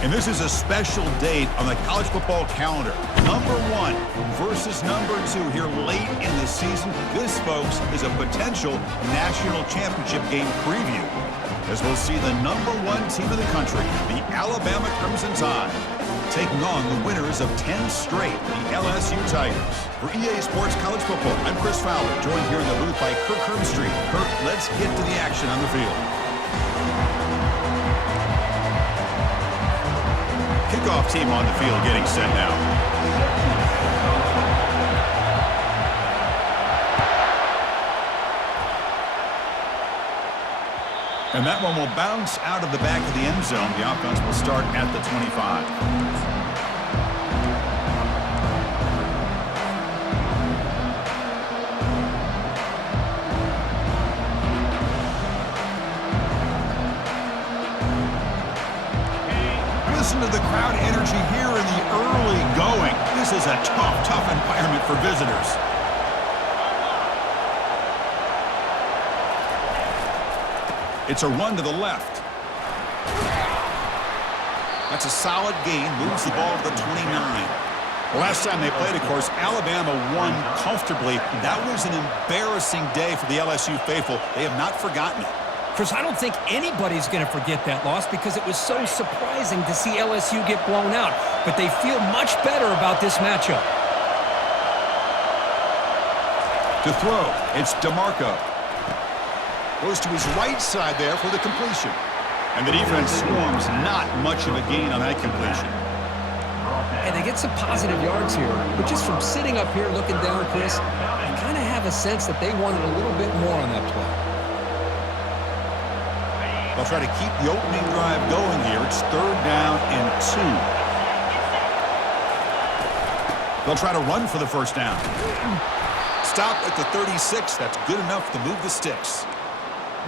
And this is a special date on the college football calendar. Number 1 versus number 2 here late in the season. This, folks, is a potential national championship game preview, as we'll see the number 1 team in the country, the Alabama Crimson Tide, taking on the winners of 10 straight, the LSU Tigers. For EA Sports College Football, I'm Chris Fowler, joined here in the booth by Kirk Hermstreet. Kirk, let's get to the action on the field. Kickoff team on the field getting set now. And that one will bounce out of the back of the end zone. The offense will start at the 25. Listen to the crowd energy here in the early going. This is a tough environment for visitors. It's a run to the left. That's a solid gain. Moves the ball to the 29. Last time they played, of course, Alabama won comfortably. That was an embarrassing day for the LSU faithful. They have not forgotten it. Chris, I don't think anybody's going to forget that loss because it was so surprising to see LSU get blown out. But they feel much better about this matchup. To throw, it's DeMarco. Goes to his right side there for the completion. And the defense swarms, not much of a gain on that completion. And they get some positive yards here. But just from sitting up here looking down, Chris, I kind of have a sense that they wanted a little bit more on that play. They'll try to keep the opening drive going here. It's 3rd down and 2. They'll try to run for the first down. Stop at the 36. That's good enough to move the sticks.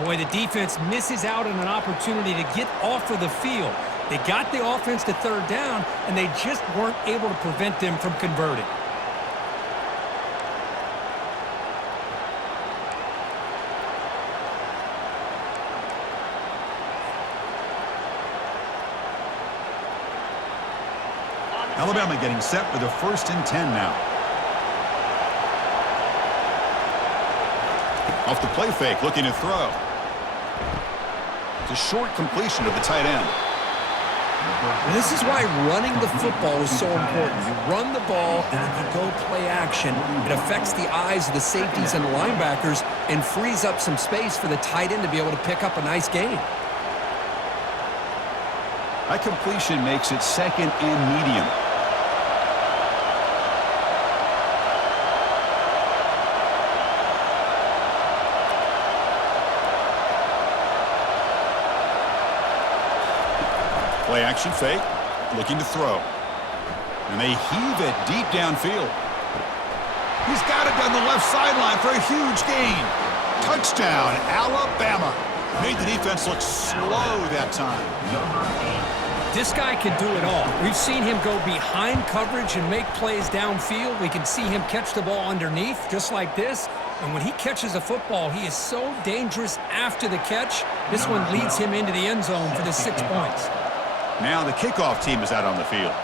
Boy, the defense misses out on an opportunity to get off of the field. They got the offense to 3rd down, and they just weren't able to prevent them from converting. Alabama getting set with a 1st and 10 now. Off the play fake, looking to throw. It's a short completion to the tight end. And this is why running the football is so important. You run the ball, and then you go play action. It affects the eyes of the safeties and the linebackers and frees up some space for the tight end to be able to pick up a nice gain. That completion makes it 2nd and medium. Play action fake, looking to throw. And they heave it deep downfield. He's got it down the left sideline for a huge gain. Touchdown, Alabama. Made the defense look slow that time. This guy can do it all. We've seen him go behind coverage and make plays downfield. We can see him catch the ball underneath, just like this. And when he catches a football, he is so dangerous after the catch. This one leads him into the end zone for the 6 points. Now the kickoff team is out on the field.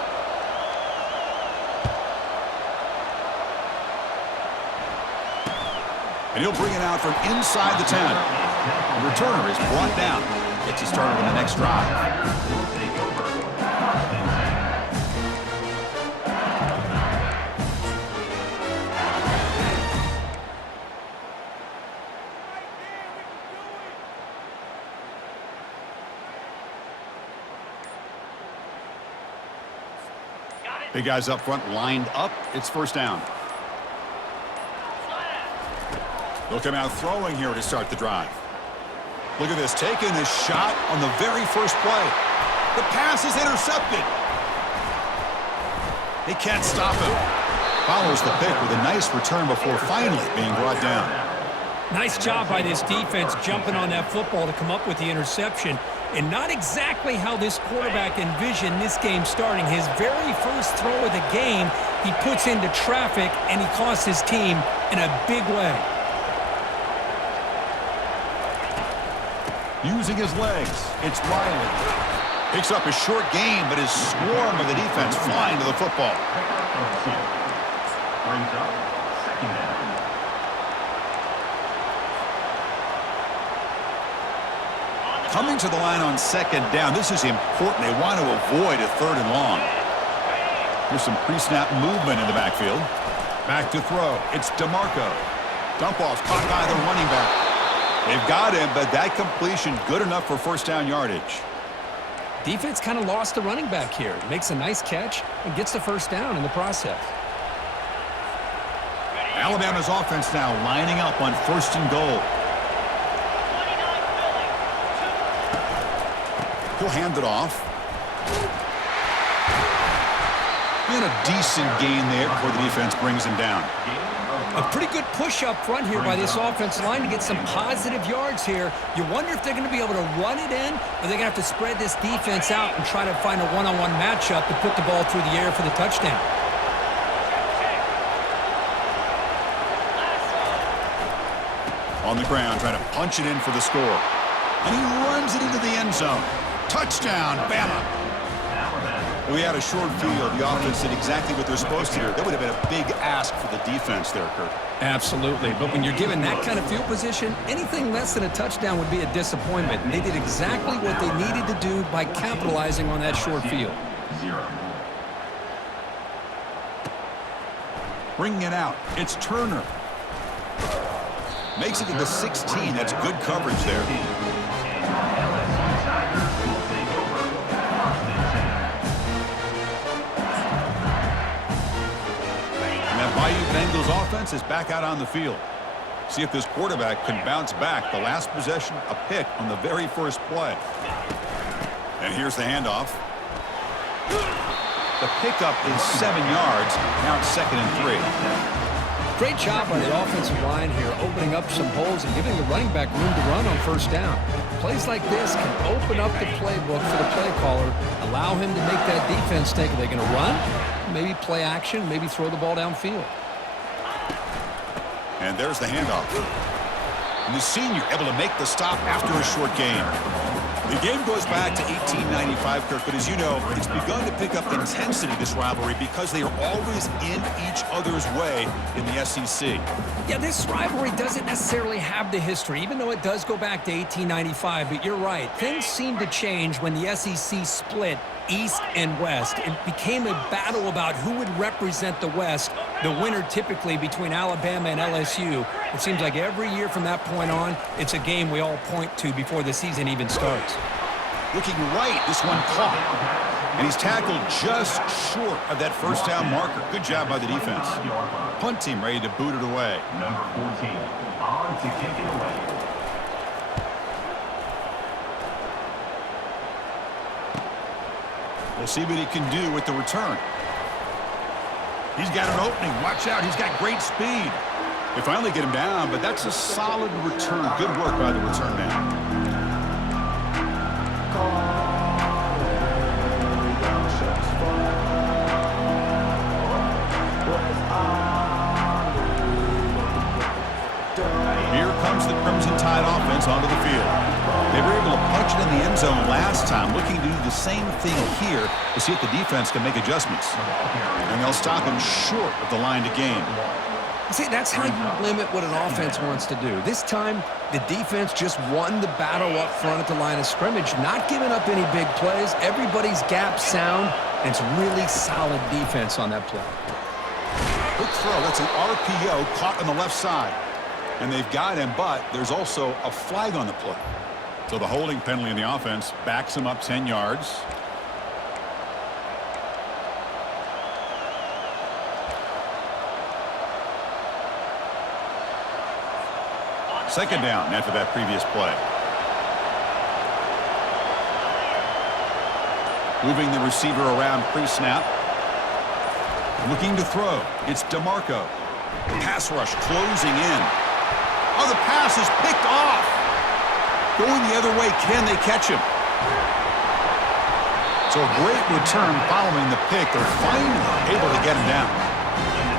And he'll bring it out from inside the 10. The returner is brought down. Gets you started on the next drive. Big guys up front lined up. It's 1st down. They'll come out throwing here to start the drive. Look at this, taking a shot on the very first play. The pass is intercepted. They can't stop him. Follows the pick with a nice return before finally being brought down. Nice job by this defense jumping on that football to come up with the interception. And not exactly how this quarterback envisioned this game starting. His very first throw of the game, he puts into traffic, and he costs his team in a big way. Using his legs, it's Riley. Picks up a short gain, but is swarmed by the defense flying to the football. Brings up second down. Coming to the line on second down. This is important. They want to avoid a third and long. Here's some pre-snap movement in the backfield. Back to throw. It's DeMarco. Dump off caught by the running back. They've got him, but that completion good enough for first down yardage. Defense kind of lost the running back here. Makes a nice catch and gets the first down in the process. Alabama's offense now lining up on first and goal. He'll hand it off. And a decent gain there before the defense brings him down. A pretty good push up front here by this offensive line to get some positive yards here. You wonder if they're going to be able to run it in, or they're going to have to spread this defense out and try to find a one-on-one matchup to put the ball through the air for the touchdown. On the ground, trying to punch it in for the score. And he runs it into the end zone. Touchdown, Bama. We had a short field. The offense did exactly what they're supposed to do. That would have been a big ask for the defense there, Kurt. Absolutely. But when you're given that kind of field position, anything less than a touchdown would be a disappointment. And they did exactly what they needed to do by capitalizing on that short field. Bringing it out. It's Turner. Makes it to the 16. That's good coverage there. Bayou Bengals offense is back out on the field. See if this quarterback can bounce back. The last possession, a pick on the very first play. And here's the handoff. The pickup is 7 yards. Now it's 2nd and 3. Great job by the offensive line here, opening up some holes and giving the running back room to run on first down. Plays like this can open up the playbook for the play caller, allow him to make that defense think, are they going to run? Maybe play action, maybe throw the ball downfield. And there's the handoff. And the senior able to make the stop after a short gain. The game goes back to 1895, Kirk, but as you know, it's begun to pick up intensity, this rivalry, because they are always in each other's way in the SEC. Yeah, this rivalry doesn't necessarily have the history, even though it does go back to 1895, but you're right. Things seem to change when the SEC split East and West. It became a battle about who would represent the West, the winner typically between Alabama and LSU. It seems like every year from that point on, it's a game we all point to before the season even starts. Looking right, this one caught. And he's tackled just short of that first down marker. Good job by the defense. Punt team ready to boot it away. Number 14, on to kick it away. We'll see what he can do with the return. He's got an opening. Watch out. He's got great speed. They finally get him down, but that's a solid return. Good work by the return man. Here comes the Crimson Tide offense onto the field. They were able to punch it in the end zone last time, looking to do the same thing here to see if the defense can make adjustments. And they'll stop him short of the line to gain. See, that's how you limit what an offense wants to do. This time, the defense just won the battle up front at the line of scrimmage, not giving up any big plays. Everybody's gap sound, and it's really solid defense on that play. Good throw. That's an RPO caught on the left side. And they've got him, but there's also a flag on the play. So the holding penalty in the offense backs him up 10 yards. Second down after that previous play. Moving the receiver around pre-snap. Looking to throw. It's DeMarco. Pass rush closing in. Oh, the pass is picked off. Going the other way, can they catch him? So a great return following the pick. They're finally able to get him down.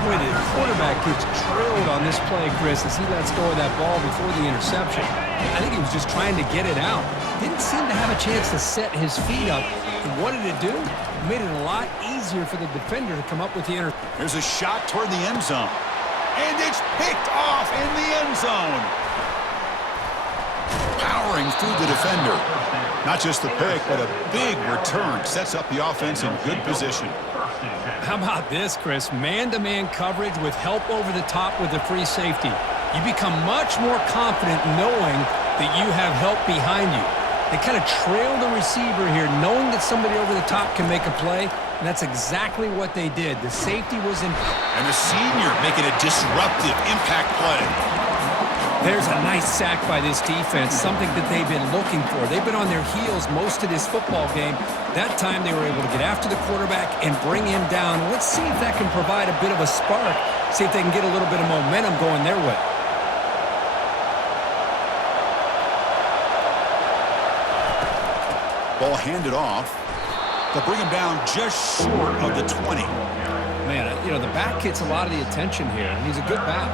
Boy, the quarterback gets drilled on this play, Chris, as he lets go of that ball before the interception. I think he was just trying to get it out. Didn't seem to have a chance to set his feet up. And what did it do? It made it a lot easier for the defender to come up with the interception. Here's a shot toward the end zone. And it's picked off in the end zone. Powering through the defender. Not just the pick, but a big return. Sets up the offense in good position. How about this, Chris? Man-to-man coverage with help over the top with the free safety. You become much more confident knowing that you have help behind you. They kind of trail the receiver here, knowing that somebody over the top can make a play, and that's exactly what they did. The safety was in. And the senior making a disruptive impact play. There's a nice sack by this defense, something that they've been looking for. They've been on their heels most of this football game. That time they were able to get after the quarterback and bring him down. Let's see if that can provide a bit of a spark, see if they can get a little bit of momentum going their way. Ball handed off. They'll bring him down just short of the 20. Man, you know, the back gets a lot of the attention here, and he's a good back.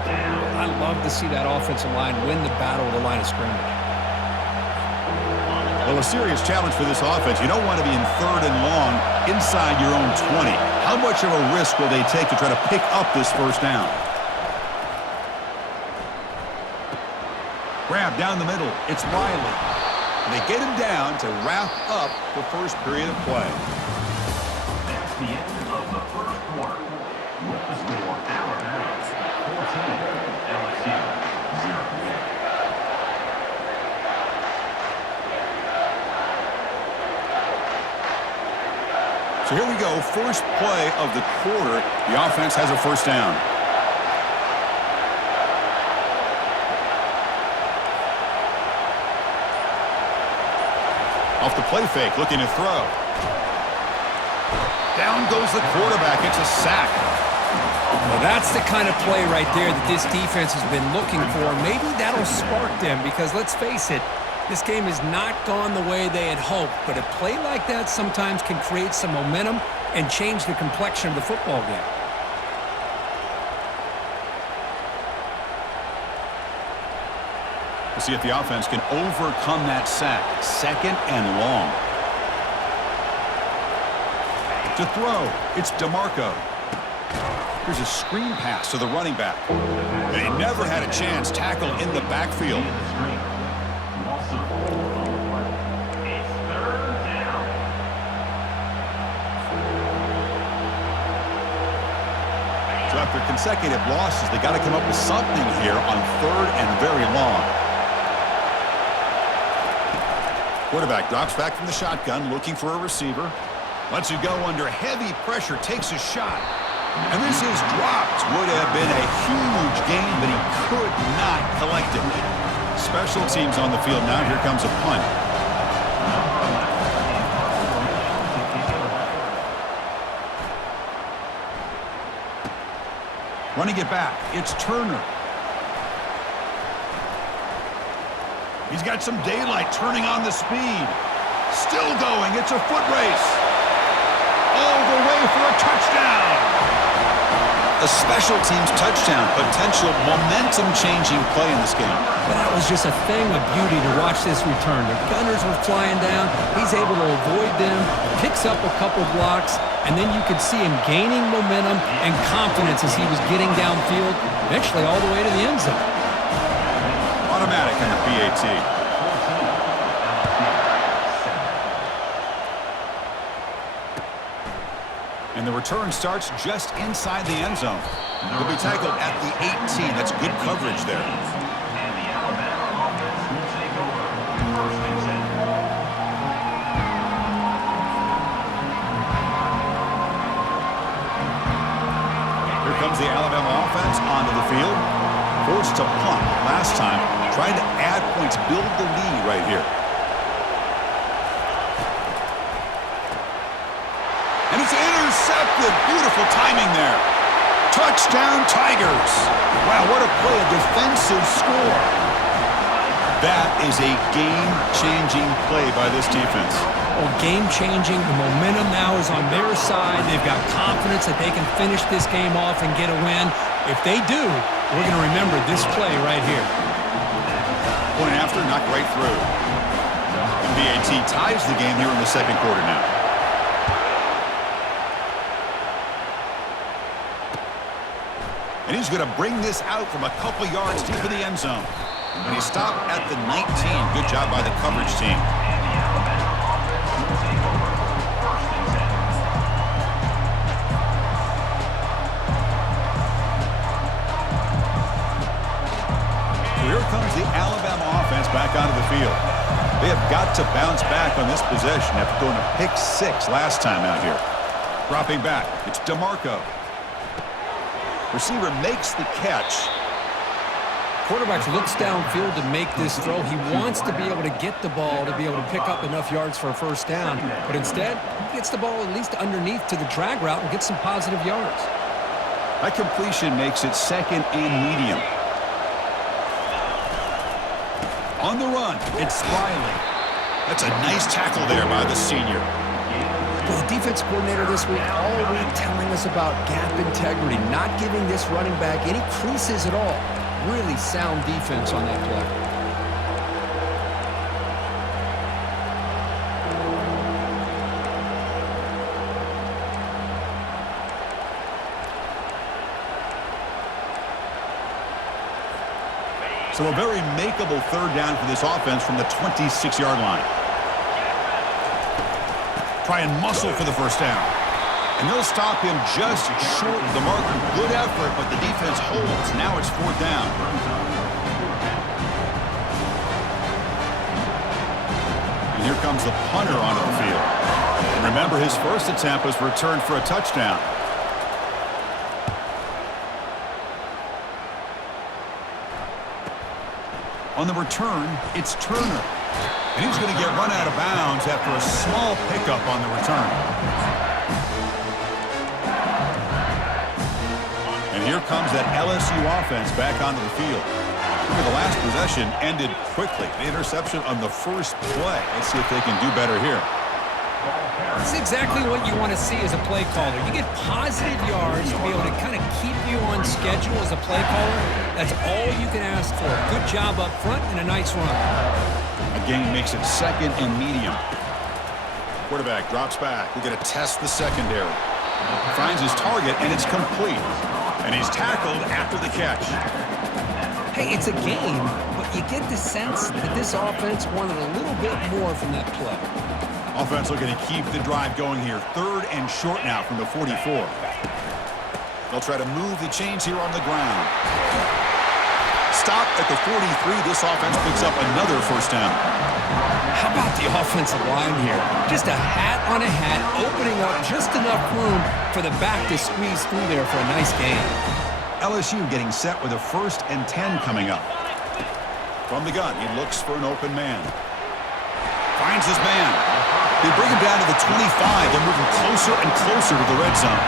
I love to see that offensive line win the battle of the line of scrimmage. Well, a serious challenge for this offense. You don't want to be in third and long inside your own 20. How much of a risk will they take to try to pick up this first down? Grab down the middle. It's Riley. And they get him down to wrap up the first period of play. That's the end of the first quarter. With the score, Alabama 14, LSU 0. So here we go, first play of the quarter. The offense has a first down. Off the play fake, looking to throw. Down goes the quarterback. It's a sack. Well, that's the kind of play right there that this defense has been looking for. Maybe that'll spark them because, let's face it, this game has not gone the way they had hoped. But a play like that sometimes can create some momentum and change the complexion of the football game. We'll see if the offense can overcome that sack. Second and long. To throw, it's DeMarco. Here's a screen pass to the running back. They never had a chance. Tackle in the backfield. So after consecutive losses, they got to come up with something here on third and very long. Quarterback drops back from the shotgun, looking for a receiver. Lets it go under heavy pressure, takes a shot. And this is dropped. Would have been a huge gain, but he could not collect it. Special teams on the field now. Here comes a punt. Running it back, it's Turner. He's got some daylight, turning on the speed. Still going, it's a foot race. All the way for a touchdown. A special teams touchdown, potential momentum-changing play in this game. But that was just a thing of beauty to watch this return. The gunners were flying down. He's able to avoid them, picks up a couple blocks, and then you could see him gaining momentum and confidence as he was getting downfield, eventually all the way to the end zone. Automatic on the PAT. And the return starts just inside the end zone. He'll be tackled at the 18. That's good coverage there. And the Alabama offense will take over first and 10. Here comes the Alabama offense onto the field. Forced to punt last time. Trying to add points, build the lead right here. And it's intercepted. Beautiful timing there. Touchdown, Tigers. Wow, what a play, a defensive score. That is a game-changing play by this defense. Oh, game-changing. The momentum now is on their side. They've got confidence that they can finish this game off and get a win. If they do, we're going to remember this play right here. Point after, knocked right through. And BAT ties the game here in the second quarter now. And he's going to bring this out from a couple yards deep in the end zone. And he stopped at the 19. Good job by the coverage team. So here comes the Alabama offense back onto the field. They have got to bounce back on this possession after throwing a pick 6 last time out here. Dropping back, it's DeMarco. Receiver makes the catch. Quarterback looks downfield to make this throw. He wants to be able to get the ball to be able to pick up enough yards for a first down. But instead, he gets the ball at least underneath to the drag route and gets some positive yards. That completion makes it second and medium. On the run, it's Riley. That's a nice tackle there by the senior. The defense coordinator this week all week telling us about gap integrity, not giving this running back any creases at all. Really sound defense on that play. So a very makeable third down for this offense from the 26-yard line. Try and muscle for the first down. And they'll stop him just short of the marker. Good effort, but the defense holds. Now it's fourth down. And here comes the punter onto the field. And remember, his first attempt was returned for a touchdown. On the return, it's Turner. And he's going to get run out of bounds after a small pickup on the return. And here comes that LSU offense back onto the field. Remember, the last possession ended quickly. The interception on the first play. Let's see if they can do better here. That's exactly what you want to see as a play caller. You get positive yards to be able to kind of keep you on schedule as a play caller. That's all you can ask for. Good job up front and a nice run. A gain makes it second and medium. Quarterback drops back. We're going to test the secondary. Finds his target, and it's complete. And he's tackled after the catch. Hey, it's a game, but you get the sense that this offense wanted a little bit more from that play. Offense looking to keep the drive going here. Third and short now from the 44. They'll try to move the chains here on the ground. Stop at the 43. This offense picks up another first down. How about the offensive line here? Just a hat on a hat, opening up just enough room for the back to squeeze through there for a nice gain. LSU getting set with a 1st and 10 coming up. From the gun, he looks for an open man. Finds his man. They bring him down to the 25. They're moving closer and closer to the red zone.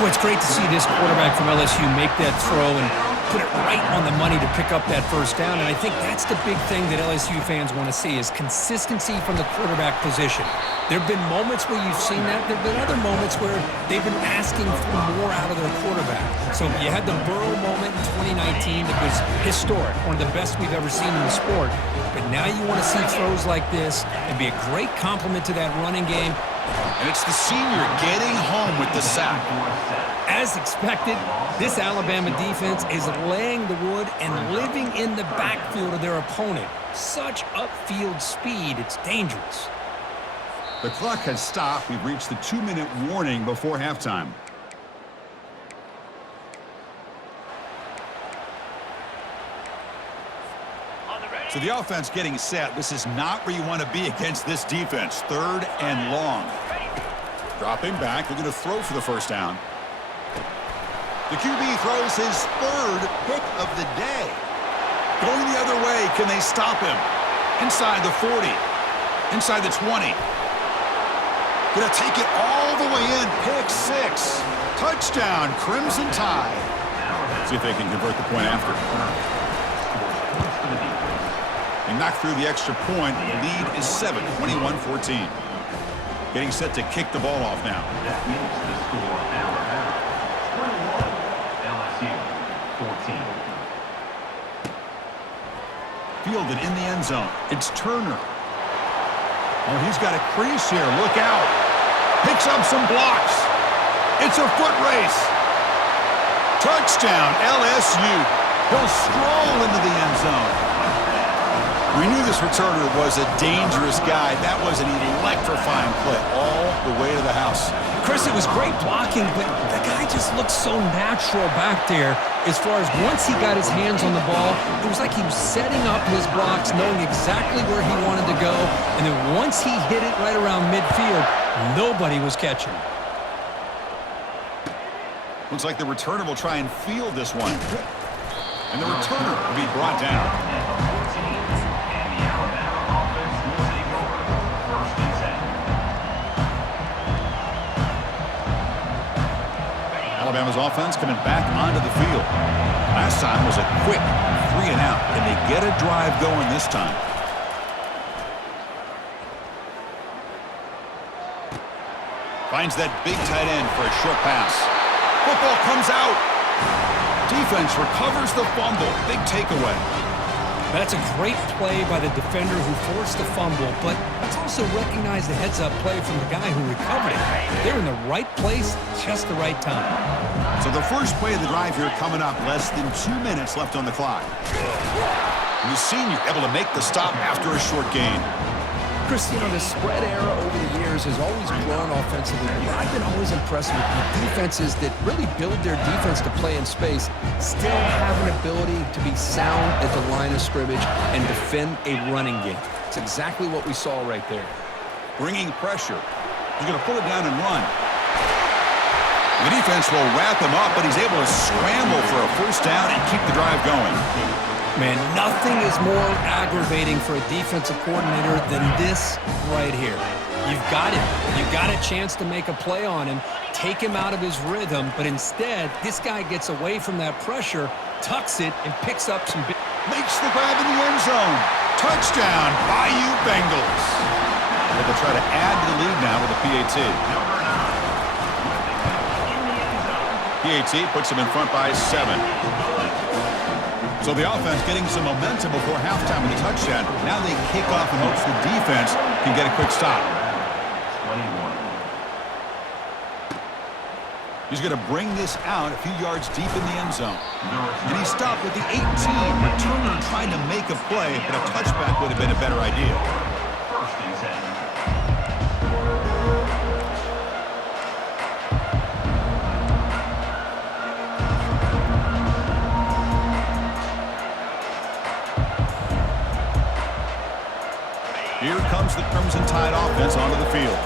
Boy, it's great to see this quarterback from LSU make that throw and put it right on the money to pick up that first down. And I think that's the big thing that LSU fans want to see is consistency from the quarterback position. There have been moments where you've seen that. There have been other moments where they've been asking for more out of their quarterback. So you had the Burrow moment in 2019 that was historic, one of the best we've ever seen in the sport. But now you want to see throws like this and be a great complement to that running game. And it's the senior getting home with the sack. As expected, this Alabama defense is laying the wood and living in the backfield of their opponent. Such upfield speed, it's dangerous. The clock has stopped. We've reached the 2-minute warning before halftime. So the offense getting set. This is not where you want to be against this defense. 3rd and long. Dropping back. They're going to throw for the first down. The QB throws his 3rd pick of the day. Going the other way. Can they stop him? Inside the 40. Inside the 20. Going to take it all the way in. Pick 6. Touchdown. Crimson Tide. See if they can convert the point after. They knock through the extra point. The lead is 7, 21-14. Getting set to kick the ball off now. That makes the score out of bounds. 21, LSU, 14. Fielded in the end zone. It's Turner. Oh, he's got a crease here. Look out. Picks up some blocks. It's a foot race. Touchdown, LSU. He'll stroll into the end zone. We knew this returner was a dangerous guy. That was an electrifying play all the way to the house. Chris, it was great blocking, but the guy just looked so natural back there as far as once he got his hands on the ball, it was like he was setting up his blocks, knowing exactly where he wanted to go, and then once he hit it right around midfield, nobody was catching. Looks like the returner will try and field this one. And the returner will be brought down. Alabama's offense coming back onto the field. Last time was a quick 3 and out. Can they get a drive going this time? Finds that big tight end for a short pass. Football comes out. Defense recovers the fumble. Big takeaway. That's a great play by the defender who forced the fumble, but let's also recognize the heads-up play from the guy who recovered it. They're in the right place, just the right time. So the first play of the drive here coming up, less than 2 minutes left on the clock. And the senior able to make the stop after a short gain. Chris, you know, the spread era over the years has always grown offensively, but I've been always impressed with defenses that really build their defense to play in space, still have an ability to be sound at the line of scrimmage and defend a running game. It's exactly what we saw right there. Bringing pressure. He's going to pull it down and run. The defense will wrap him up, but he's able to scramble for a first down and keep the drive going. Man, nothing is more aggravating for a defensive coordinator than this right here. You've got him. You've got a chance to make a play on him, take him out of his rhythm, but instead, this guy gets away from that pressure, tucks it, and picks up some big... Makes the grab in the end zone. Touchdown, Bayou Bengals. They'll try to add to the lead now with a PAT. PAT puts them in front by 7. So the offense getting some momentum before halftime with a touchdown. Now they kick off in hopes the defense can get a quick stop. 21. He's going to bring this out a few yards deep in the end zone. And he stopped with the 18. Returner trying to make a play, but a touchback would have been a better idea. First and 10. Here comes the Crimson Tide offense onto the field.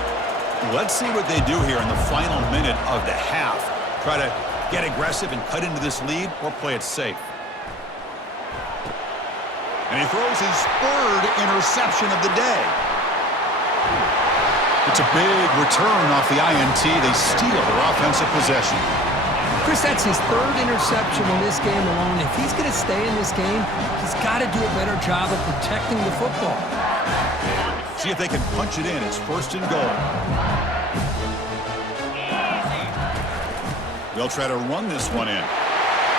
Let's see what they do here in the final minute of the half. Try to get aggressive and cut into this lead or play it safe. And he throws his third interception of the day. It's a big return off the INT. They steal their offensive possession. Chris, that's his third interception in this game alone. If he's going to stay in this game, he's got to do a better job of protecting the football. See if they can punch it in. It's first and goal. They'll try to run this one in.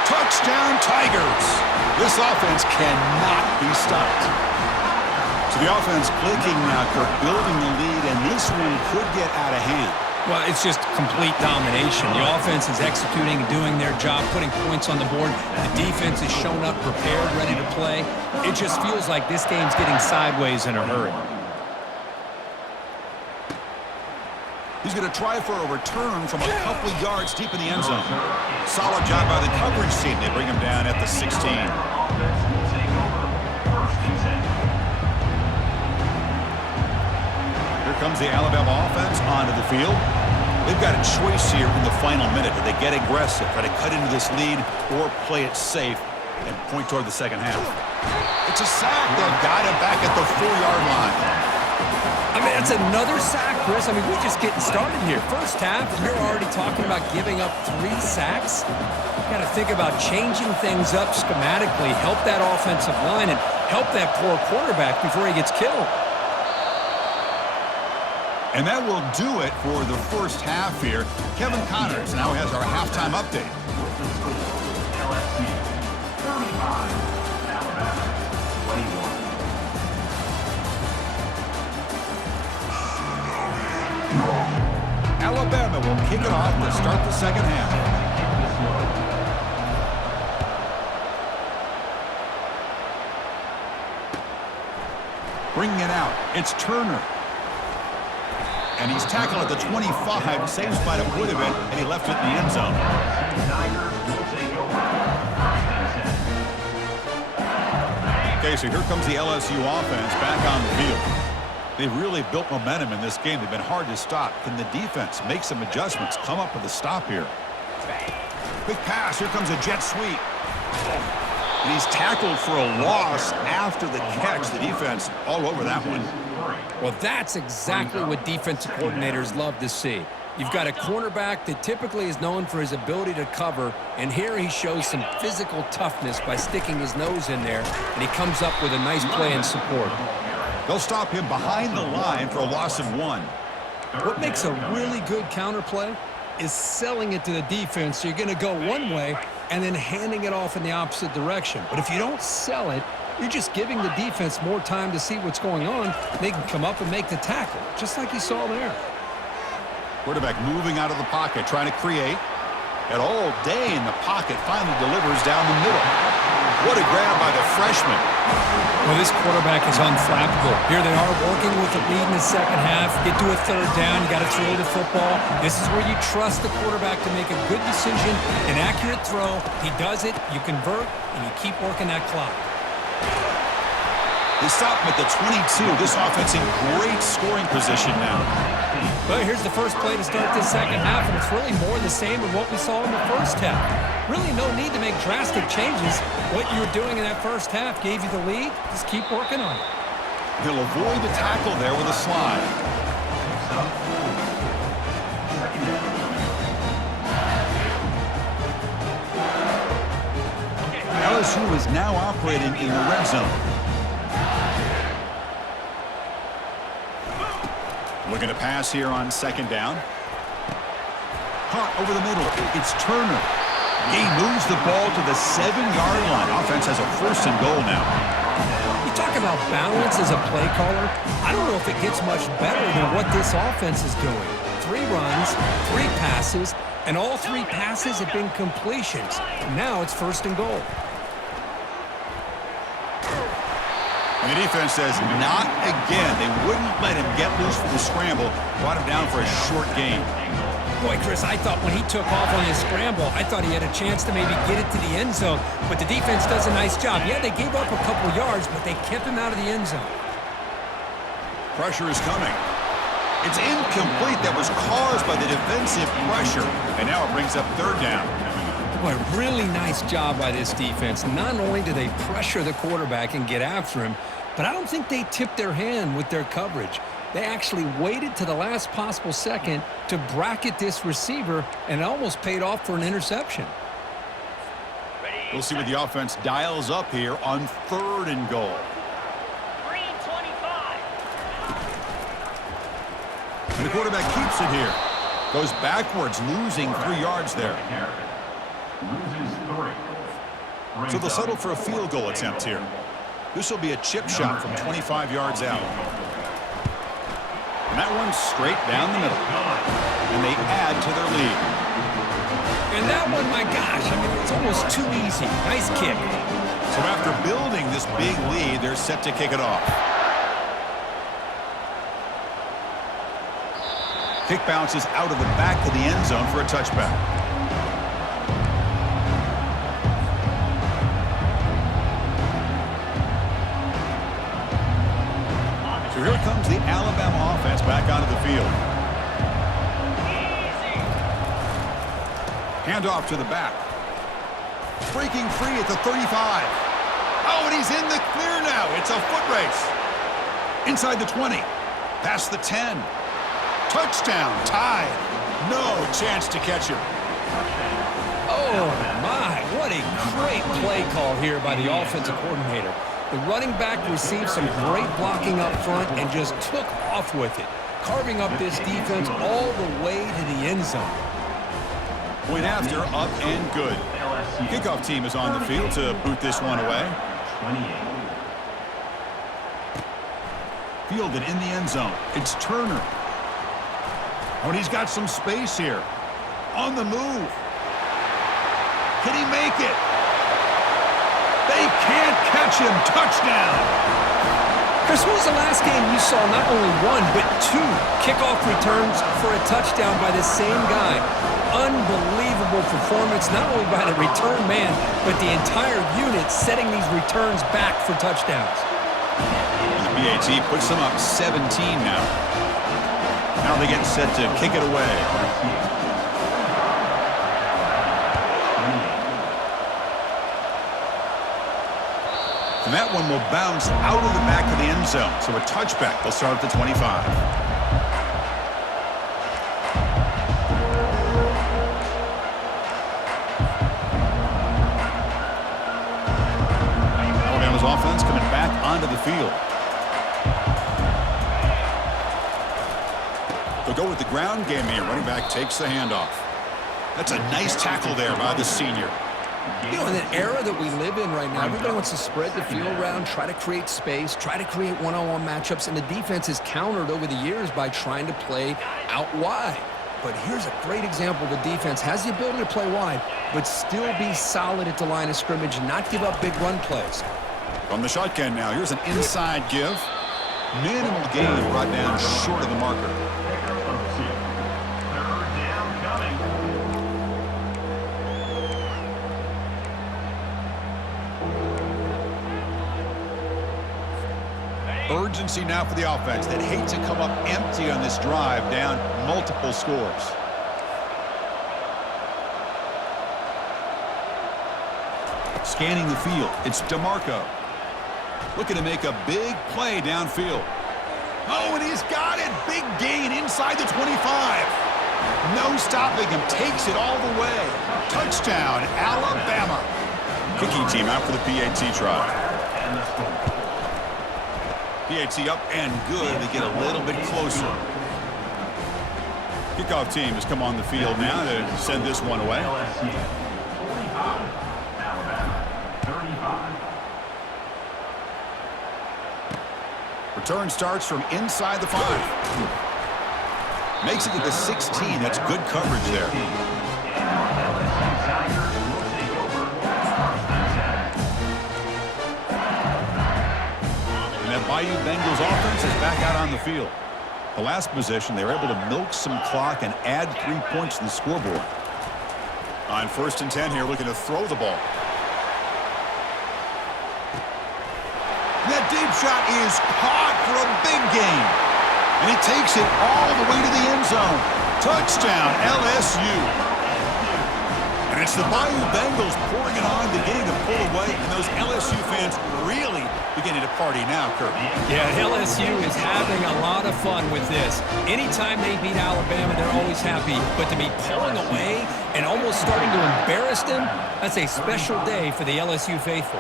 Touchdown, Tigers! This offense cannot be stopped. So the offense clicking now, Kirk, building the lead, and this one could get out of hand. Well, it's just complete domination. The offense is executing and doing their job, putting points on the board. The defense is shown up, prepared, ready to play. It just feels like this game's getting sideways in a hurry. He's going to try for a return from a couple of yards deep in the end zone. Solid job by the coverage team. They bring him down at the 16. Offense will take over. First and 10. Here comes the Alabama offense onto the field. They've got a choice here in the final minute. Do they get aggressive, try to cut into this lead, or play it safe and point toward the second half? It's a sack. They've got him back at the 4-yard line. I mean, it's another sack, Chris. I mean, we're just getting started here. First half, and you're already talking about giving up 3 sacks. You got to think about changing things up schematically, help that offensive line, and help that poor quarterback before he gets killed. And that will do it for the first half here. Kevin Connors now has our halftime update. LSU 35, Alabama 21. Alabama will kick it off to start the second half. Bringing it out, it's Turner. And he's tackled at the 25, same spot it would have been, and he left it in the end zone. Okay, so here comes the LSU offense back on the field. They've really built momentum in this game. They've been hard to stop. Can the defense make some adjustments, come up with a stop here? Quick pass, here comes a jet sweep. And he's tackled for a loss after the catch. The defense all over that one. Well, that's exactly what defensive coordinators love to see. You've got a cornerback that typically is known for his ability to cover, and here he shows some physical toughness by sticking his nose in there, and he comes up with a nice play in support. They'll stop him behind the line for a loss of 1. What makes a really good counter play is selling it to the defense. So you're going to go one way and then handing it off in the opposite direction. But if you don't sell it, you're just giving the defense more time to see what's going on. They can come up and make the tackle, just like you saw there. Quarterback moving out of the pocket, trying to create. And all day in the pocket, finally delivers down the middle. What a grab by the freshman. Well, this quarterback is unflappable. Here they are working with the lead in the second half. Get to a third down. You got to throw the football. This is where you trust the quarterback to make a good decision, an accurate throw. He does it, you convert, and you keep working that clock. They stop him at the 22. This offense in great scoring position now. But here's the first play to start this second half, and it's really more the same of what we saw in the first half. Really no need to make drastic changes. What you were doing in that first half gave you the lead. Just keep working on it. He'll avoid the tackle there with a slide. LSU is now operating in the red zone. Looking to pass here on second down. Caught over the middle. It's Turner. He moves the ball to the 7-yard line. Offense has a first and goal now. You talk about balance as a play caller. I don't know if it gets much better than what this offense is doing. 3 runs, 3 passes, and all 3 passes have been completions. Now it's first and goal. And the defense says, not again. They wouldn't let him get loose for the scramble. Brought him down for a short gain. Boy, Chris, I thought when he took off on his scramble, I thought he had a chance to maybe get it to the end zone. But the defense does a nice job. Yeah, they gave up a couple yards, but they kept him out of the end zone. Pressure is coming. It's incomplete. That was caused by the defensive pressure. And now it brings up third down. Boy, really nice job by this defense. Not only do they pressure the quarterback and get after him, but I don't think they tipped their hand with their coverage. They actually waited to the last possible second to bracket this receiver, and it almost paid off for an interception. We'll see what the offense dials up here on third and goal. Green 25. And the quarterback keeps it here. Goes backwards, losing 3 yards there. Loses 3. So they'll settle for a field goal attempt here. This will be a chip shot from 25 yards out. And that one's straight down the middle. And they add to their lead. And that one, my gosh, I mean, it's almost too easy. Nice kick. So after building this big lead, they're set to kick it off. Kick bounces out of the back of the end zone for a touchback. So here comes the Alabama offense back onto the field. Handoff to the back. Breaking free at the 35. Oh, and he's in the clear now. It's a foot race. Inside the 20. Past the 10. Touchdown. Tied. No chance to catch him. Oh, my. What a great play call here by the offensive coordinator. The running back received some great blocking up front and just took off with it. carving up this defense all the way to the end zone. Point after, up and good. Kickoff team is on the field to boot this one away. 28. Fielded in the end zone. It's Turner. Oh, and he's got some space here. On the move. Can he make it? They can't catch him. Touchdown. Chris, when was the last game you saw not only one, but two kickoff returns for a touchdown by the same guy? Unbelievable performance, not only by the return man, but the entire unit setting these returns back for touchdowns. And the BAT puts them up 17 now. Now they get set to kick it away. And that one will bounce out of the back of the end zone. So a touchback. They'll start at the 25. Alabama's offense coming back onto the field. They'll go with the ground game here. Running back takes the handoff. That's a nice tackle there by the senior. You know, in an era that we live in right now, everybody wants to spread the field around, try to create space, try to create one-on-one matchups, and the defense is countered over the years by trying to play out wide. But here's a great example. The defense has the ability to play wide, but still be solid at the line of scrimmage, not give up big run plays. From the shotgun now, here's an inside give. Minimal gain brought down short of the marker. Urgency now for the offense that hate to come up empty on this drive, down multiple scores. Scanning the field, it's DeMarco. Looking to make a big play downfield. Oh, and he's got it. Big gain inside the 25. No stopping him. Takes it all the way. Touchdown, Alabama. Kicking team out for the PAT try. PAT up and good. They get a little bit closer. Kickoff team has come on the field now to send this one away. LSU 45, Alabama 35. Return starts from inside the 5. Makes it to the 16. That's good coverage there. And that Bayou Bengals offense is back out on the field. The last possession, they were able to milk some clock and add 3 points to the scoreboard. On 1st and 10 here, looking to throw the ball. That deep shot is caught for a big gain. And he takes it all the way to the end zone. Touchdown, LSU. And it's the Bayou Bengals pouring it on, beginning to pull away. And those LSU fans really beginning to party now, Kirk. Yeah, LSU is having a lot of fun with this. Anytime they beat Alabama, they're always happy. But to be pulling away and almost starting to embarrass them, that's a special day for the LSU faithful.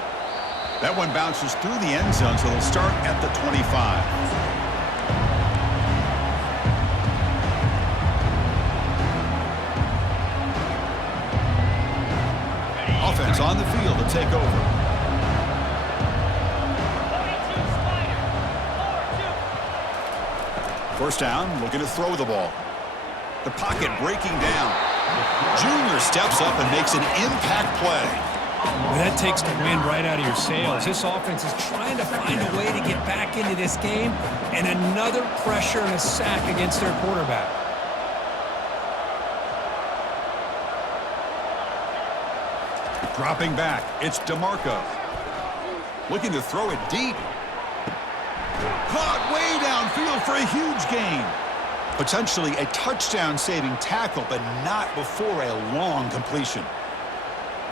That one bounces through the end zone, so they'll start at the 25. Offense on the field to take over. 42 Spider, 4-2. First down, looking to throw the ball. The pocket breaking down. Junior steps up and makes an impact play. Well, that takes the wind right out of your sails. This offense is trying to find a way to get back into this game, and another pressure and a sack against their quarterback. Dropping back, it's DeMarco. Looking to throw it deep. Caught way downfield for a huge gain. Potentially a touchdown-saving tackle, but not before a long completion.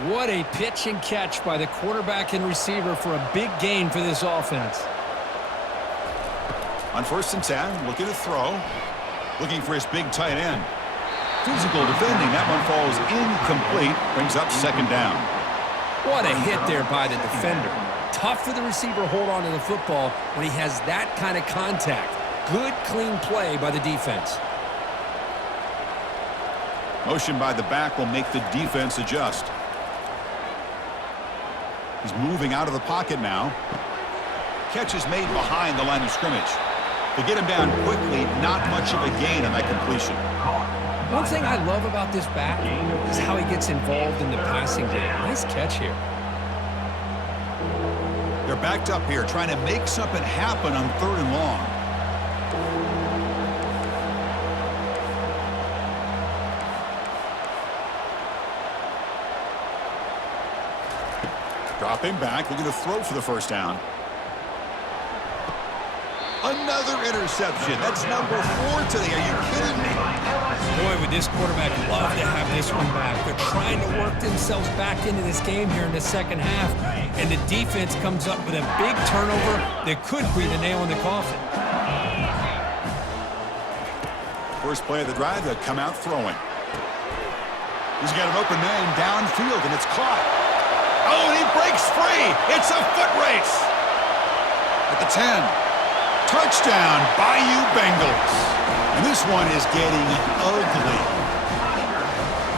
What a pitch and catch by the quarterback and receiver for a big gain for this offense. On 1st and 10, looking to throw. Looking for his big tight end. Physical defending, that one falls incomplete. Brings up 2nd down. What a hit there by the defender. Tough for the receiver to hold on to the football when he has that kind of contact. Good, clean play by the defense. Motion by the back will make the defense adjust. He's moving out of the pocket now. Catch is made behind the line of scrimmage. To get him down quickly, not much of a gain on that completion. One thing I love about this back is how he gets involved in the passing game. Nice catch here. They're backed up here, trying to make something happen on 3rd and long. Dropping back, looking to throw for the first down. Another interception. That's number 4 today. Are you kidding me? Boy, would this quarterback love to have this one back. They're trying to work themselves back into this game here in the second half, and the defense comes up with a big turnover that could be the nail in the coffin. First play of the drive, they'll come out throwing. He's got an open man downfield, and it's caught. Oh, and he breaks free. It's a foot race. At the 10. Touchdown, Bayou Bengals. And this one is getting ugly.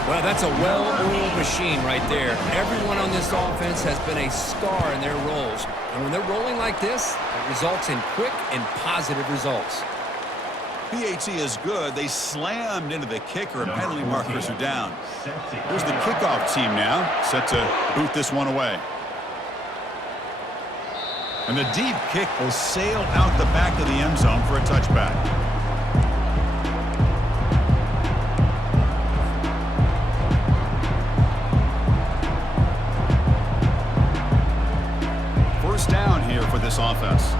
Well, that's a well-oiled machine right there. Everyone on this offense has been a star in their roles. And when they're rolling like this, it results in quick and positive results. PAT is good. They slammed into the kicker, and penalty markers are down. Here's the kickoff team now, set to boot this one away. And the deep kick will sail out the back of the end zone for a touchback. First down here for this offense.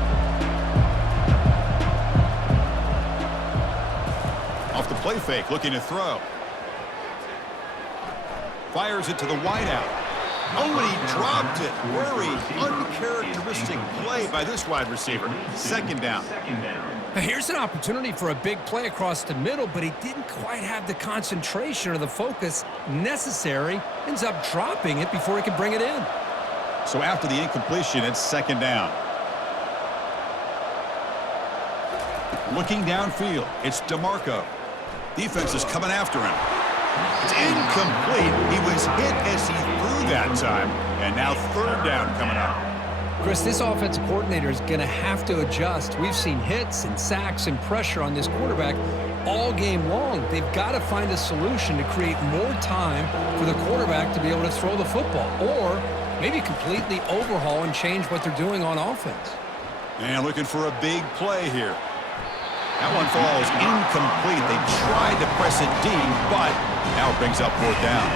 Off the play fake, looking to throw. Fires it to the wideout. Oh, and he dropped it. Very uncharacteristic play by this wide receiver. Second down. Here's an opportunity for a big play across the middle, but he didn't quite have the concentration or the focus necessary. Ends up dropping it before he could bring it in. So after the incompletion, it's second down. Looking downfield, it's DeMarco. Defense is coming after him. It's incomplete. He was hit as he threw that time. And now 3rd down coming up. Chris, this offensive coordinator is going to have to adjust. We've seen hits and sacks and pressure on this quarterback all game long. They've got to find a solution to create more time for the quarterback to be able to throw the football, or maybe completely overhaul and change what they're doing on offense. And looking for a big play here. That one falls incomplete. They tried to press it deep, but now it brings up 4th down.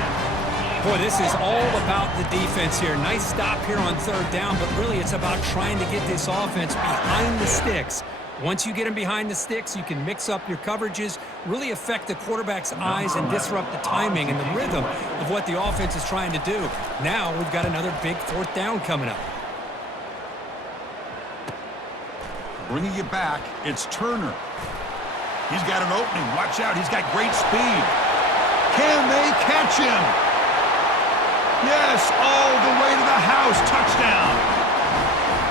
Boy, this is all about the defense here. Nice stop here on 3rd down, but really it's about trying to get this offense behind the sticks. Once you get them behind the sticks, you can mix up your coverages, really affect the quarterback's eyes and disrupt the timing and the rhythm of what the offense is trying to do. Now we've got another big 4th down coming up. Bringing it back, it's Turner. He's got an opening. Watch out, he's got great speed. Can they catch him? Yes, all the way to the house. Touchdown.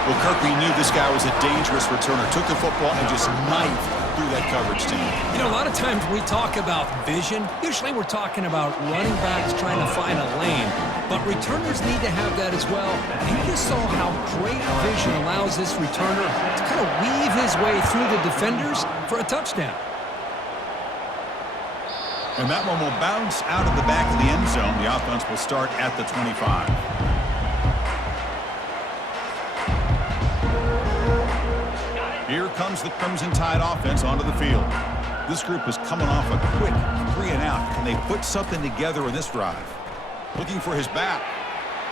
Well, Kirby knew this guy was a dangerous returner. Took the football and just knifed through that coverage team. You know, a lot of times we talk about vision. Usually we're talking about running backs trying to find a lane. But returners need to have that as well. And you just saw how great vision allows this returner to kind of weave his way through the defenders for a touchdown. And that one will bounce out of the back of the end zone. The offense will start at the 25. Here comes the Crimson Tide offense onto the field. This group is coming off a quick 3 and out. Can they put something together in this drive? Looking for his back.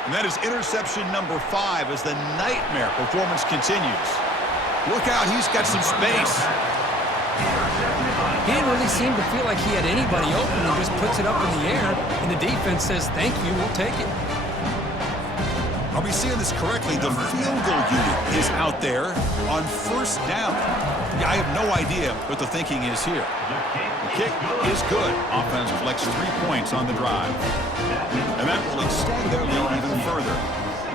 And that is interception number 5 as the nightmare performance continues. Look out, he's got some space. He didn't really seem to feel like he had anybody open and just puts it up in the air, and the defense says, thank you, we'll take it. Are we seeing this correctly? The field goal unit is out there on 1st down. Yeah, I have no idea what the thinking is here. The kick is good. Offense collects 3 points on the drive. And that will extend their lead even further.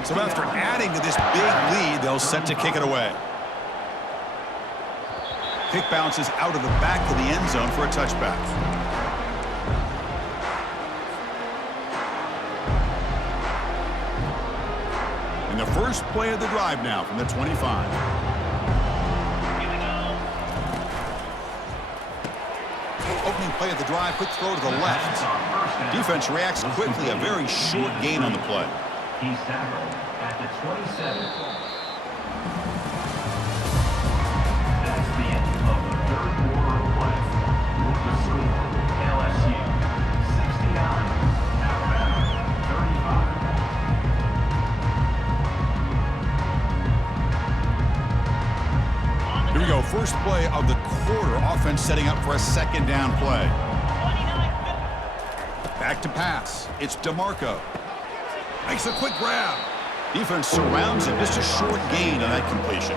So after adding to this big lead, they'll set to kick it away. Kick bounces out of the back of the end zone for a touchback. And the first play of the drive now from the 25. Opening play of the drive, quick throw to the left. Defense reacts quickly, a very short gain on the play. He's tackled at the 27. That's the end of the third quarter of play. With the score, LSU 69, Alabama 35. Here we go, first play of the quarter. Offense setting up for a second down play. Back to pass. It's DeMarco. Makes a quick grab. Defense surrounds him. Just a short gain on that completion.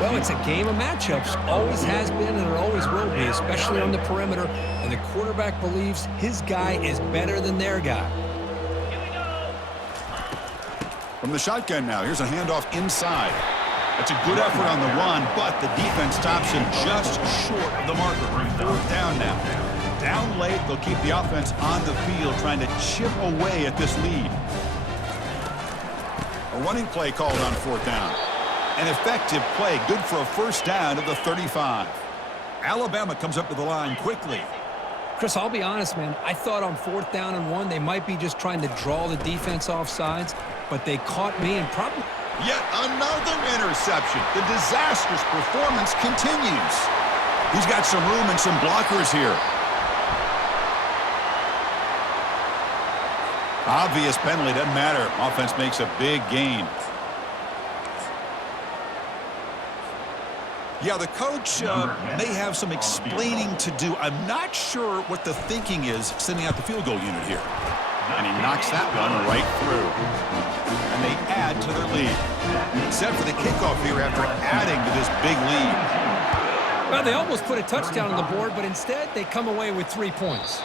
Well, it's a game of matchups. Always has been and it always will be, especially on the perimeter. And the quarterback believes his guy is better than their guy. From the shotgun now, here's a handoff inside. That's a good effort on the run, but the defense stops him just short of the marker. Fourth down now. Down late, they'll keep the offense on the field trying to chip away at this lead. A running play called on fourth down. An effective play, good for a first down at the 35. Alabama comes up to the line quickly. Chris, I'll be honest, man. I thought on fourth down and 1, they might be just trying to draw the defense off sides, but they caught me and probably... Yet another interception. The disastrous performance continues. He's got some room and some blockers here. Obvious penalty, doesn't matter. Offense makes a big gain. Yeah, the coach may have some explaining to do. I'm not sure what the thinking is sending out the field goal unit here. And he knocks that one right through. And they add to their lead. Set for the kickoff here after adding to this big lead. Well, they almost put a touchdown on the board, but instead they come away with 3 points.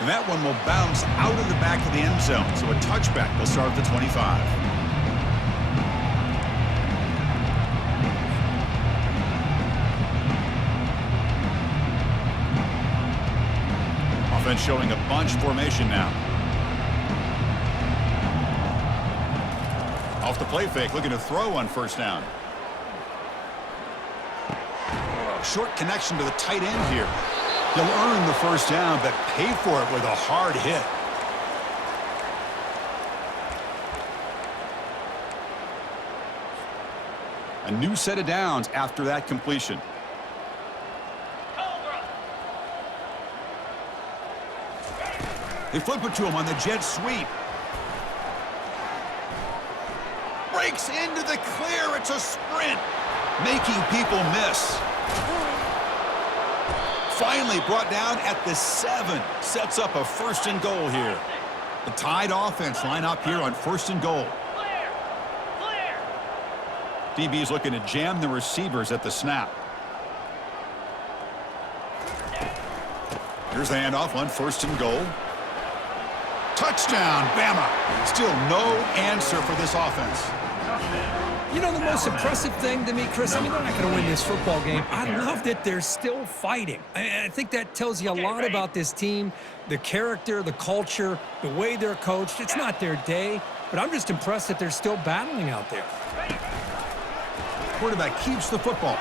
And that one will bounce out of the back of the end zone. So a touchback will start at the 25. Offense showing a bunch formation now. Off the play fake, looking to throw on first down. Short connection to the tight end here. He'll earn the first down, but pay for it with a hard hit. A new set of downs after that completion. They flip it to him on the jet sweep. Breaks into the clear. It's a sprint, making people miss. Finally brought down at the 7. Sets up a first and goal here. The Tide offense line up here on first and goal. DB's looking to jam the receivers at the snap. Here's the handoff on first and goal. Touchdown, Bama. Still no answer for this offense. You know, the most impressive thing to me, Chris, I mean, they're not going to win this football game. I love that they're still fighting. I think that tells you a lot about this team, the character, the culture, the way they're coached. It's not their day, but I'm just impressed that they're still battling out there. Quarterback keeps the football,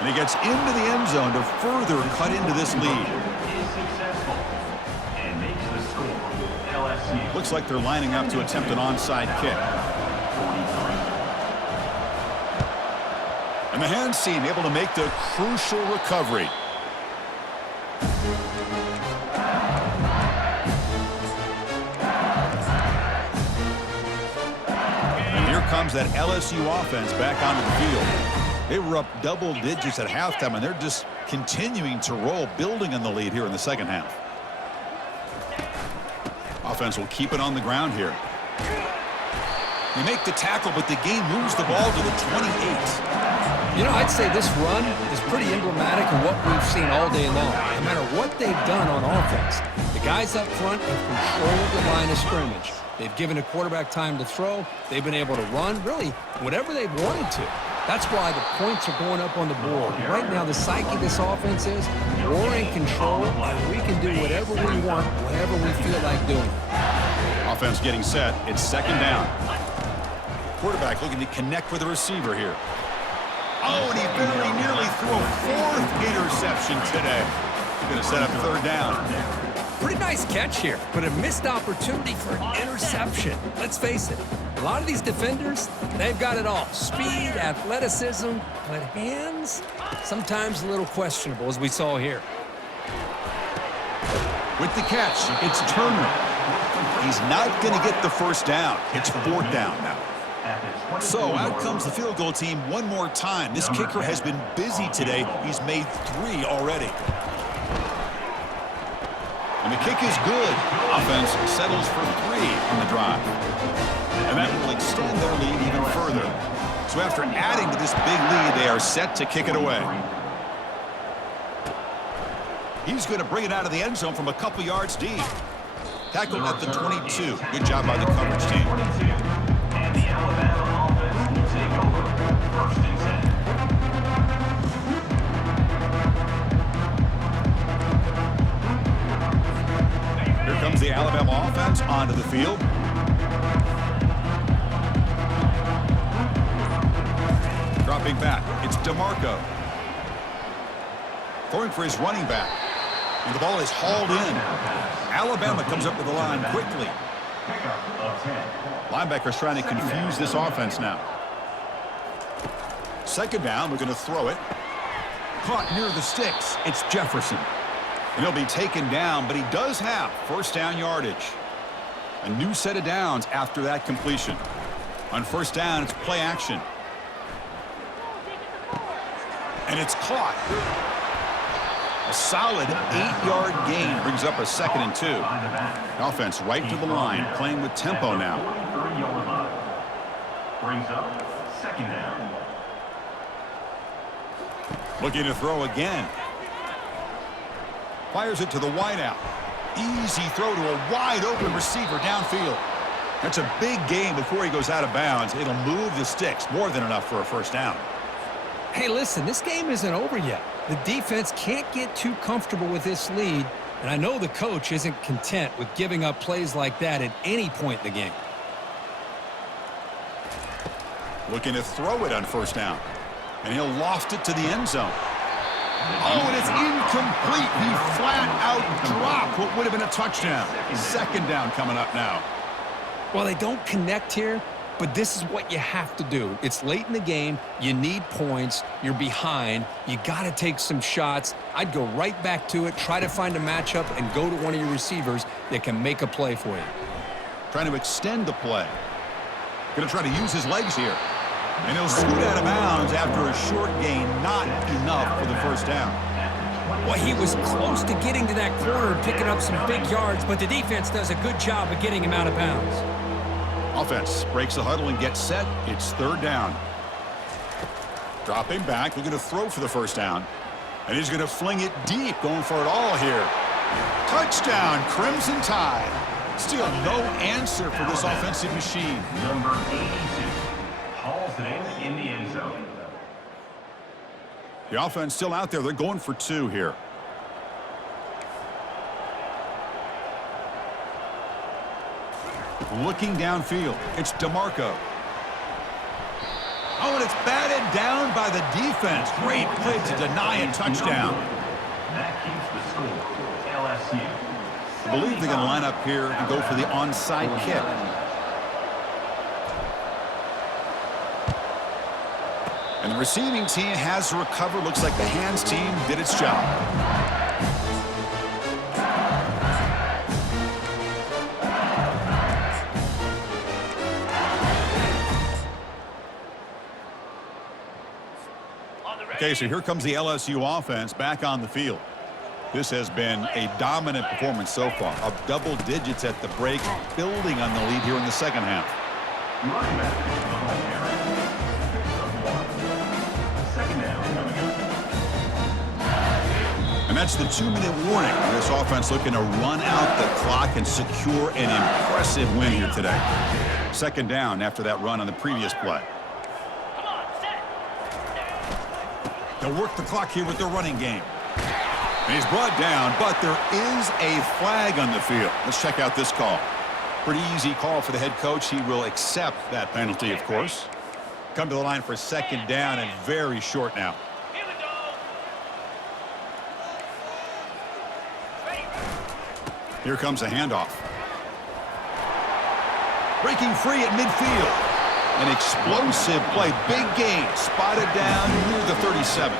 and he gets into the end zone to further cut into this lead. Is successful and makes the score LSU. Looks like they're lining up to attempt an onside kick. 43. And the hands team able to make the crucial recovery. And here comes that LSU offense back onto the field. They were up double digits at halftime, and they're just continuing to roll, building on the lead here in the second half. Offense will keep it on the ground here. They make the tackle, but the game moves the ball to the 28. You know, I'd say this run is pretty emblematic of what we've seen all day long. No matter what they've done on offense, the guys up front have controlled the line of scrimmage. They've given a quarterback time to throw. They've been able to run, really, whatever they've wanted to. That's why the points are going up on the board. Right now, the psyche of this offense is we're in control, and we can do whatever we want, whatever we feel like doing. Offense getting set. It's second down. Quarterback looking to connect with the receiver here. Oh, and he very nearly threw a fourth interception today. He's going to set up third down. Pretty nice catch here, but a missed opportunity for an interception. Let's face it, a lot of these defenders, they've got it all. Speed, athleticism, but hands, sometimes a little questionable, as we saw here. With the catch, it's Turner. He's not going to get the first down. It's fourth down now. So out comes the field goal team one more time. This kicker has been busy today. He's made 3 already. And the kick is good. Offense settles for 3 on the drive. And that will extend their lead even further. So after adding to this big lead, they are set to kick it away. He's going to bring it out of the end zone from a couple yards deep. Tackled at the 22. Good job by the coverage team. And the Alabama offense will take over first and 10. Here comes the Alabama offense onto the field. Dropping back, it's DeMarco. Throwing for his running back. And the ball is hauled in. Alabama comes up to the line quickly. Linebackers trying to confuse this offense now. Second down, we're going to throw it. Caught near the sticks. It's Jefferson. And he'll be taken down, but he does have first down yardage. A new set of downs after that completion. On first down, it's play action. And it's caught. A solid 8-yard gain brings up a 2nd and 2. Offense right to the line, playing with tempo now. Brings up second down. Looking to throw again. Fires it to the wideout. Easy throw to a wide-open receiver downfield. That's a big gain before he goes out of bounds. It'll move the sticks, more than enough for a first down. Hey, listen, this game isn't over yet. The defense can't get too comfortable with this lead, and I know the coach isn't content with giving up plays like that at any point in the game. Looking to throw it on first down. And he'll loft it to the end zone. Oh, and it's incomplete. He flat out dropped what would have been a touchdown. Second down coming up now. Well, they don't connect here, but this is what you have to do. It's late in the game. You need points. You're behind. You got to take some shots. I'd go right back to it, try to find a matchup, and go to one of your receivers that can make a play for you. Trying to extend the play. Going to try to use his legs here. And he'll scoot out of bounds after a short gain. Not enough for the first down. Well, he was close to getting to that corner and picking up some big yards, but the defense does a good job of getting him out of bounds. Offense breaks the huddle and gets set. It's third down. Dropping back, looking to throw for the first down. And he's going to fling it deep, going for it all here. Touchdown, Crimson Tide. Still no answer for this offensive machine. Number 82 hauls it in the end zone. The offense still out there. They're going for 2 here. Looking downfield, it's DeMarco. Oh, and it's batted down by the defense. Great play to deny a touchdown. That keeps the score. LSU. I believe they're going to line up here and go for the onside kick. And the receiving team has to recover. Looks like the hands team did its job. Okay, so here comes the LSU offense back on the field. This has been a dominant performance so far. Up double digits at the break, building on the lead here in the second half. Running back to the home area. Second down coming up. And that's the 2-minute warning. This offense looking to run out the clock and secure an impressive win here today. Second down after that run on the previous play. Come on, set. They'll work the clock here with their running game. And he's brought down, but there is a flag on the field. Let's check out this call. Pretty easy call for the head coach. He will accept that penalty, of course. Come to the line for a second down and very short now. Here we go. Here comes a handoff. Breaking free at midfield. An explosive play. Big gain. Spotted down near the 37.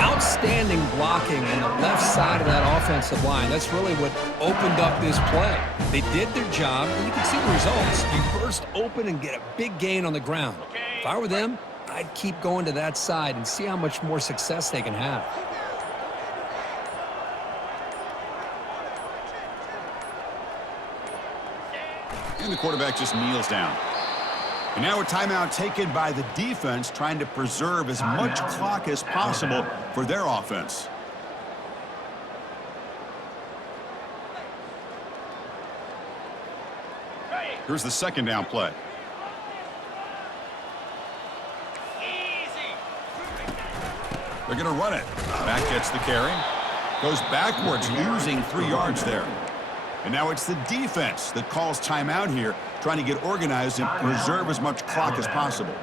Outstanding blocking on the left side of that offensive line. That's really what opened up this play. They did their job, and you can see the results. You burst open and get a big gain on the ground. If I were them, I'd keep going to that side and see how much more success they can have. And the quarterback just kneels down. And now a timeout taken by the defense, trying to preserve as much clock as possible for their offense. Here's the second down play. They're going to run it. Back gets the carry. Goes backwards, losing 3 yards there. And now it's the defense that calls timeout here, trying to get organized and preserve as much clock as possible.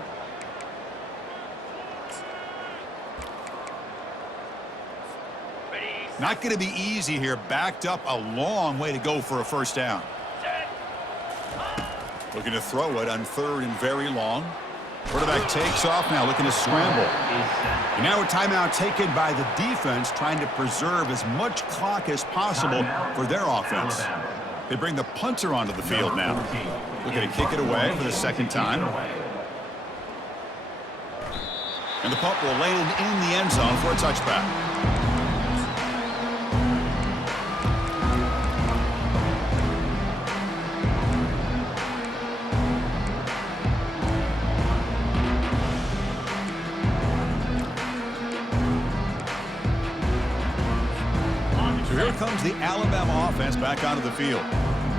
Not going to be easy here. Backed up a long way to go for a first down. Looking to throw it on 3rd and very long. Quarterback takes off now, looking to scramble. And now a timeout taken by the defense, trying to preserve as much clock as possible for their offense. They bring the punter onto the field now. Looking to kick it away for the second time. And the punt will land in the end zone for a touchback. Here comes the Alabama offense back onto the field.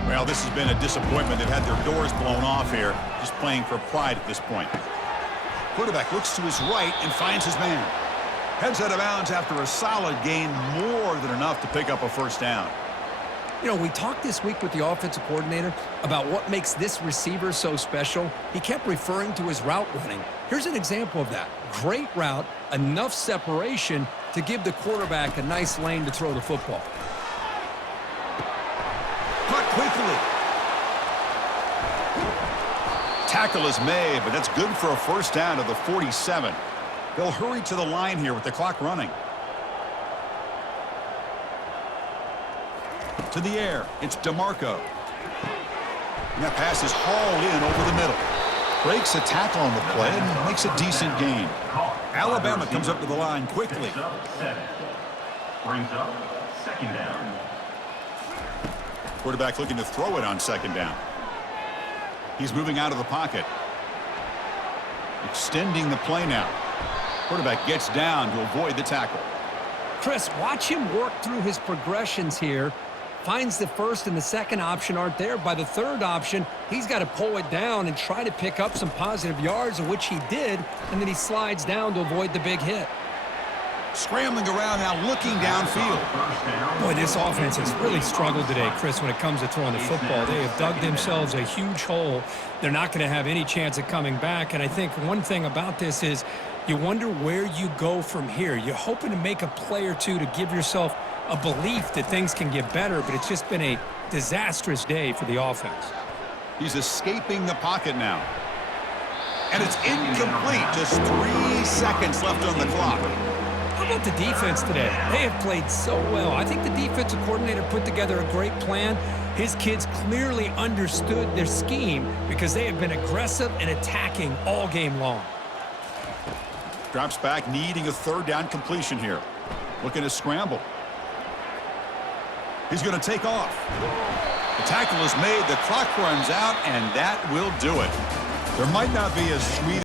Well, this has been a disappointment. They've had their doors blown off here, just playing for pride at this point. Quarterback looks to his right and finds his man. Heads out of bounds after a solid gain, more than enough to pick up a first down. You know, we talked this week with the offensive coordinator about what makes this receiver so special. He kept referring to his route running. Here's an example of that. Great route, enough separation to give the quarterback a nice lane to throw the football. Caught quickly. Tackle is made, but that's good for a first down to the 47. They'll hurry to the line here with the clock running. To the air, it's DeMarco. And that pass is hauled in over the middle. Breaks a tackle on the play and makes a decent gain. Alabama comes up to the line quickly. Brings up second down. Quarterback looking to throw it on second down. He's moving out of the pocket. Extending the play now. Quarterback gets down to avoid the tackle. Chris, watch him work through his progressions here. Finds the first and the second option aren't there. By the third option, he's got to pull it down and try to pick up some positive yards, of which he did, and then he slides down to avoid the big hit. Scrambling around now, looking downfield. Boy, this offense has really struggled today, Chris, when it comes to throwing the football. They have dug themselves a huge hole. They're not going to have any chance of coming back, and I think one thing about this is you wonder where you go from here. You're hoping to make a play or two to give yourself a belief that things can get better, but it's just been a disastrous day for the offense. He's escaping the pocket now. And it's incomplete. Just 3 seconds left on the clock. How about the defense today? They have played so well. I think the defensive coordinator put together a great plan. His kids clearly understood their scheme because they have been aggressive and attacking all game long. Drops back, needing a third down completion here. Looking to scramble. He's going to take off. The tackle is made, the clock runs out, and that will do it. There might not be a sweet